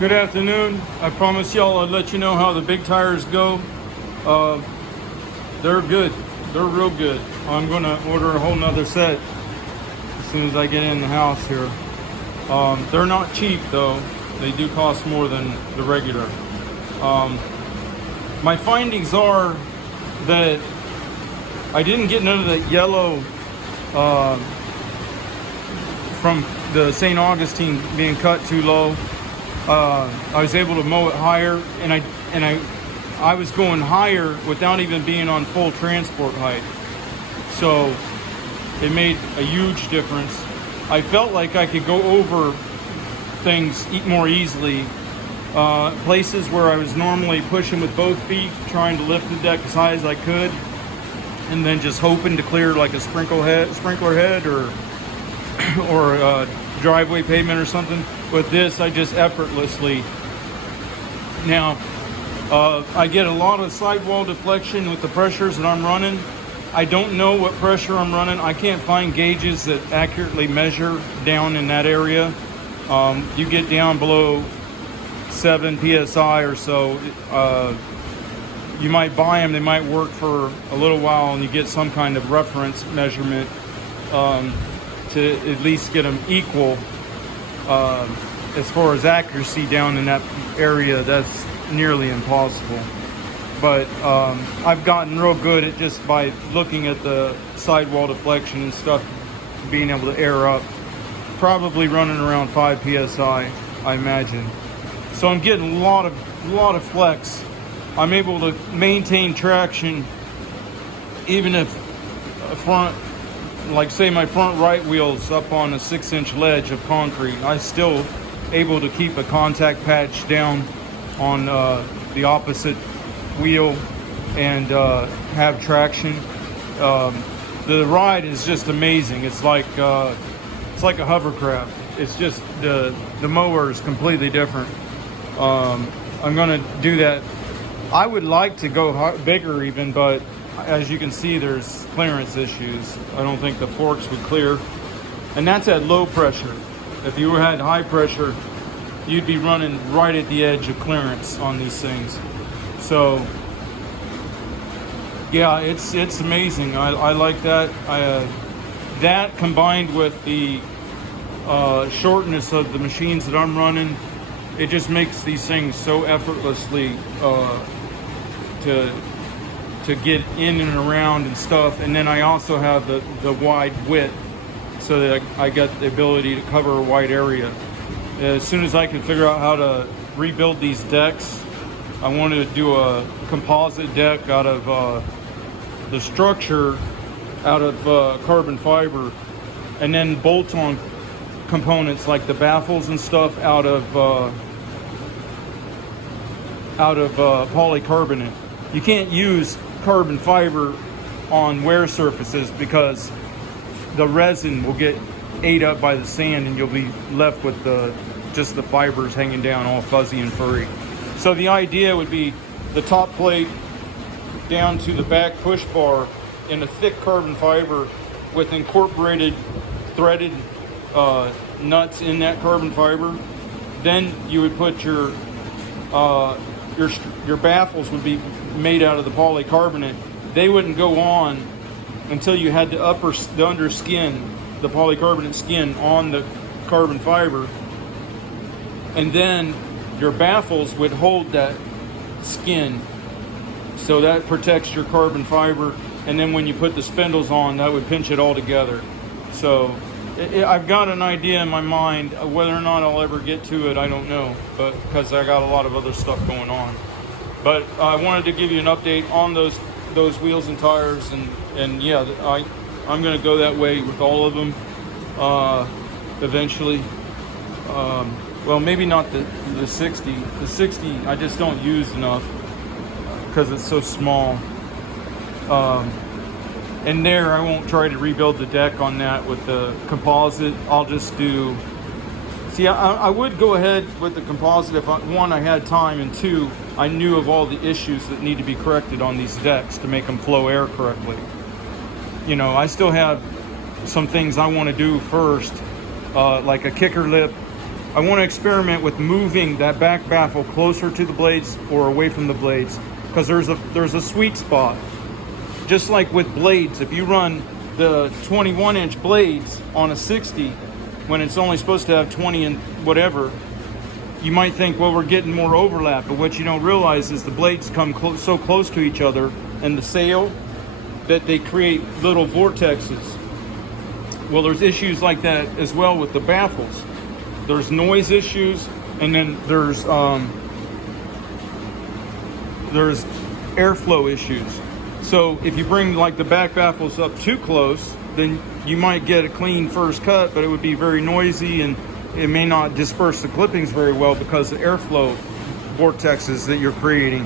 Good afternoon. I promise y'all I'll let you know how the big tires go. They're good. They're real good. I'm gonna order a whole nother set as soon as I get in the house here. They're not cheap though. They do cost more than the regular. My findings are that I didn't get none of that yellow from the St. Augustine being cut too low. I was able to mow it higher, and I was going higher without even being on full transport height. So it made a huge difference. I felt like I could go over things more easily. Places where I was normally pushing with both feet, trying to lift the deck as high as I could, and then just hoping to clear like a sprinkler head or driveway pavement or something. With this, I just effortlessly. Now, I get a lot of sidewall deflection with the pressures that I'm running. I don't know what pressure I'm running. I can't find gauges that accurately measure down in that area. You get down below 7 psi or so, you might buy them. They might work for a little while, and you get some kind of reference measurement to at least get them equal. As far as accuracy down in that area, that's nearly impossible. But I've gotten real good at just by looking at the sidewall deflection and stuff, being able to air up. Probably running around 5 psi, I imagine. So I'm getting a lot of flex. I'm able to maintain traction even if front, like say my front right wheel's up on a 6-inch ledge of concrete. I still able to keep a contact patch down on the opposite wheel and have traction. The ride is just amazing. It's like a hovercraft. It's just the mower is completely different. I'm gonna do that. I would like to go bigger even, but as you can see, there's clearance issues. I don't think the forks would clear, and that's at low pressure. If you had high pressure, you'd be running right at the edge of clearance on these things. So yeah, it's amazing. I like that. That combined with the shortness of the machines that I'm running, it just makes these things so effortlessly to get in and around and stuff. And then I also have the wide width, so that I get the ability to cover a wide area. As soon as I can figure out how to rebuild these decks, I wanted to do a composite deck out of the structure out of carbon fiber, and then bolt-on components like the baffles and stuff out of polycarbonate. You can't use carbon fiber on wear surfaces because the resin will get ate up by the sand, and you'll be left with just the fibers hanging down all fuzzy and furry. So the idea would be the top plate down to the back push bar in a thick carbon fiber with incorporated threaded nuts in that carbon fiber. Then you would put your baffles would be made out of the polycarbonate. They wouldn't go on until you had the under skin, the polycarbonate skin on the carbon fiber, and then your baffles would hold that skin, so that protects your carbon fiber. And then when you put the spindles on, that would pinch it all together. So I've got an idea in my mind. Whether or not I'll ever get to it, I don't know, but because I got a lot of other stuff going on. But I wanted to give you an update on those wheels and tires, and yeah, I'm going to go that way with all of them eventually. Well, maybe not the 60. The 60 I just don't use enough because it's so small. And there, I won't try to rebuild the deck on that with the composite. I'll just do. See, I would go ahead with the composite if one, I had time, and two, I knew of all the issues that need to be corrected on these decks to make them flow air correctly. You know, I still have some things I want to do first, like a kicker lip I want to experiment with moving that back baffle closer to the blades or away from the blades, because there's a sweet spot. Just like with blades, if you run the 21-inch blades on a 60 when it's only supposed to have 20 and whatever, you might think, well, we're getting more overlap, but what you don't realize is the blades come so close to each other and the sail that they create little vortexes. Well, there's issues like that as well with the baffles. There's noise issues, and then there's airflow issues. So if you bring like the back baffles up too close, then you might get a clean first cut, but it would be very noisy and it may not disperse the clippings very well because of airflow vortexes that you're creating.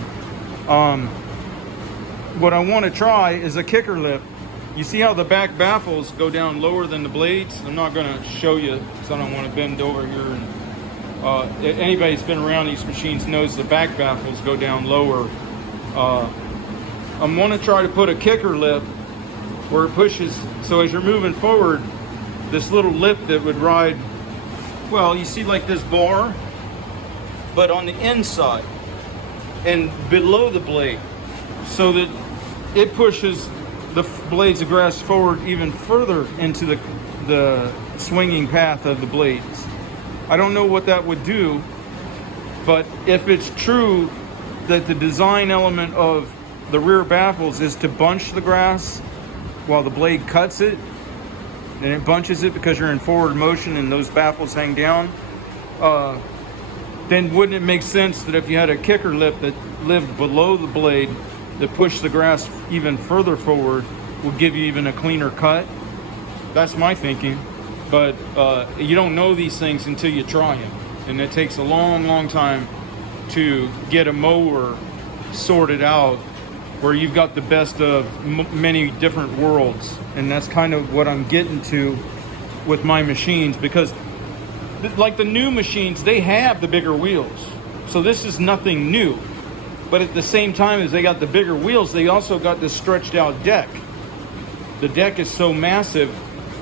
What I want to try is a kicker lip. You see how the back baffles go down lower than the blades? I'm not going to show you because I don't want to bend over here. And anybody who's been around these machines knows the back baffles go down lower. I'm going to try to put a kicker lip where it pushes, so as you're moving forward, this little lip that would ride, well, you see like this bar, but on the inside and below the blade, so that it pushes the blades of grass forward even further into the swinging path of the blades. I don't know what that would do, but if it's true that the design element of the rear baffles is to bunch the grass while the blade cuts it, and it bunches it because you're in forward motion and those baffles hang down, then wouldn't it make sense that if you had a kicker lip that lived below the blade that pushed the grass even further forward would give you even a cleaner cut? That's my thinking. But you don't know these things until you try them, and it takes a long time to get a mower sorted out where you've got the best of many different worlds. And that's kind of what I'm getting to with my machines, because like the new machines, they have the bigger wheels, so this is nothing new. But at the same time as they got the bigger wheels, they also got this stretched out deck. The deck is so massive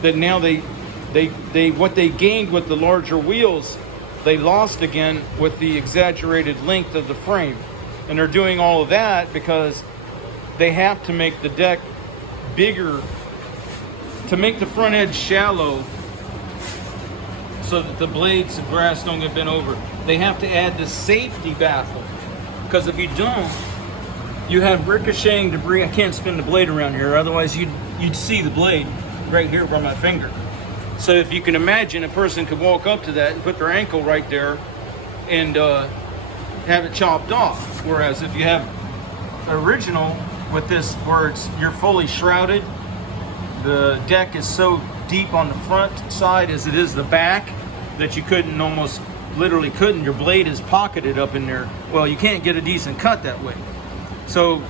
that now they what they gained with the larger wheels, they lost again with the exaggerated length of the frame. And they're doing all of that because they have to make the deck bigger to make the front edge shallow so that the blades of grass don't get bent over. They have to add the safety baffle, because if you don't, you have ricocheting debris. I can't spin the blade around here, otherwise you'd see the blade right here by my finger. So if you can imagine, a person could walk up to that and put their ankle right there and have it chopped off. Whereas if you have original with this, where you're fully shrouded, the deck is so deep on the front side as it is the back that you couldn't, almost literally couldn't, your blade is pocketed up in there. Well, you can't get a decent cut that way. So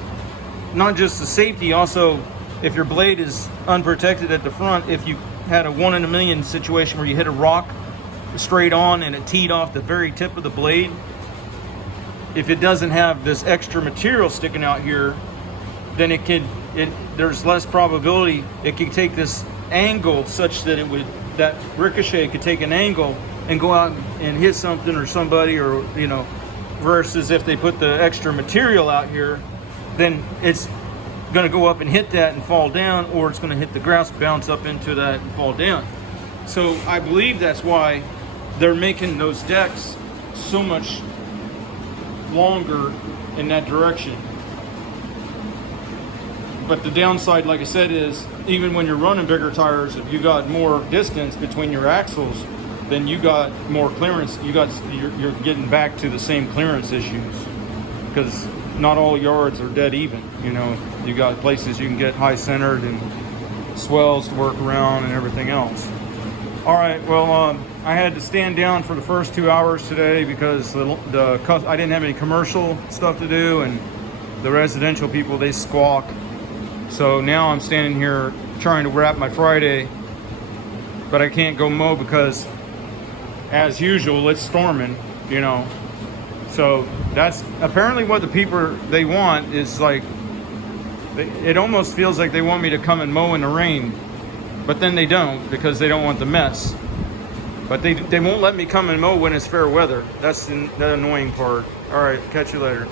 not just the safety, also if your blade is unprotected at the front, if you had a 1 in a million situation where you hit a rock straight on and it teed off the very tip of the blade, if it doesn't have this extra material sticking out here, then there's less probability it could take this angle such that that ricochet could take an angle and go out and hit something or somebody, or versus if they put the extra material out here, then it's going to go up and hit that and fall down, or it's going to hit the grass, bounce up into that and fall down. So I believe that's why they're making those decks so much longer in that direction. But the downside, like I said, is even when you're running bigger tires, if you got more distance between your axles, then you got more clearance. You're getting back to the same clearance issues, because not all yards are dead even. You got places you can get high centered and swells to work around and everything else. All right, well, I had to stand down for the first 2 hours today because I didn't have any commercial stuff to do, and the residential people, they squawk. So now I'm standing here trying to wrap my Friday, but I can't go mow because, as usual, it's storming, So that's apparently what the people, they want, is like, it almost feels like they want me to come and mow in the rain, but then they don't, because they don't want the mess. But they won't let me come and mow when it's fair weather. That's the annoying part. All right, catch you later.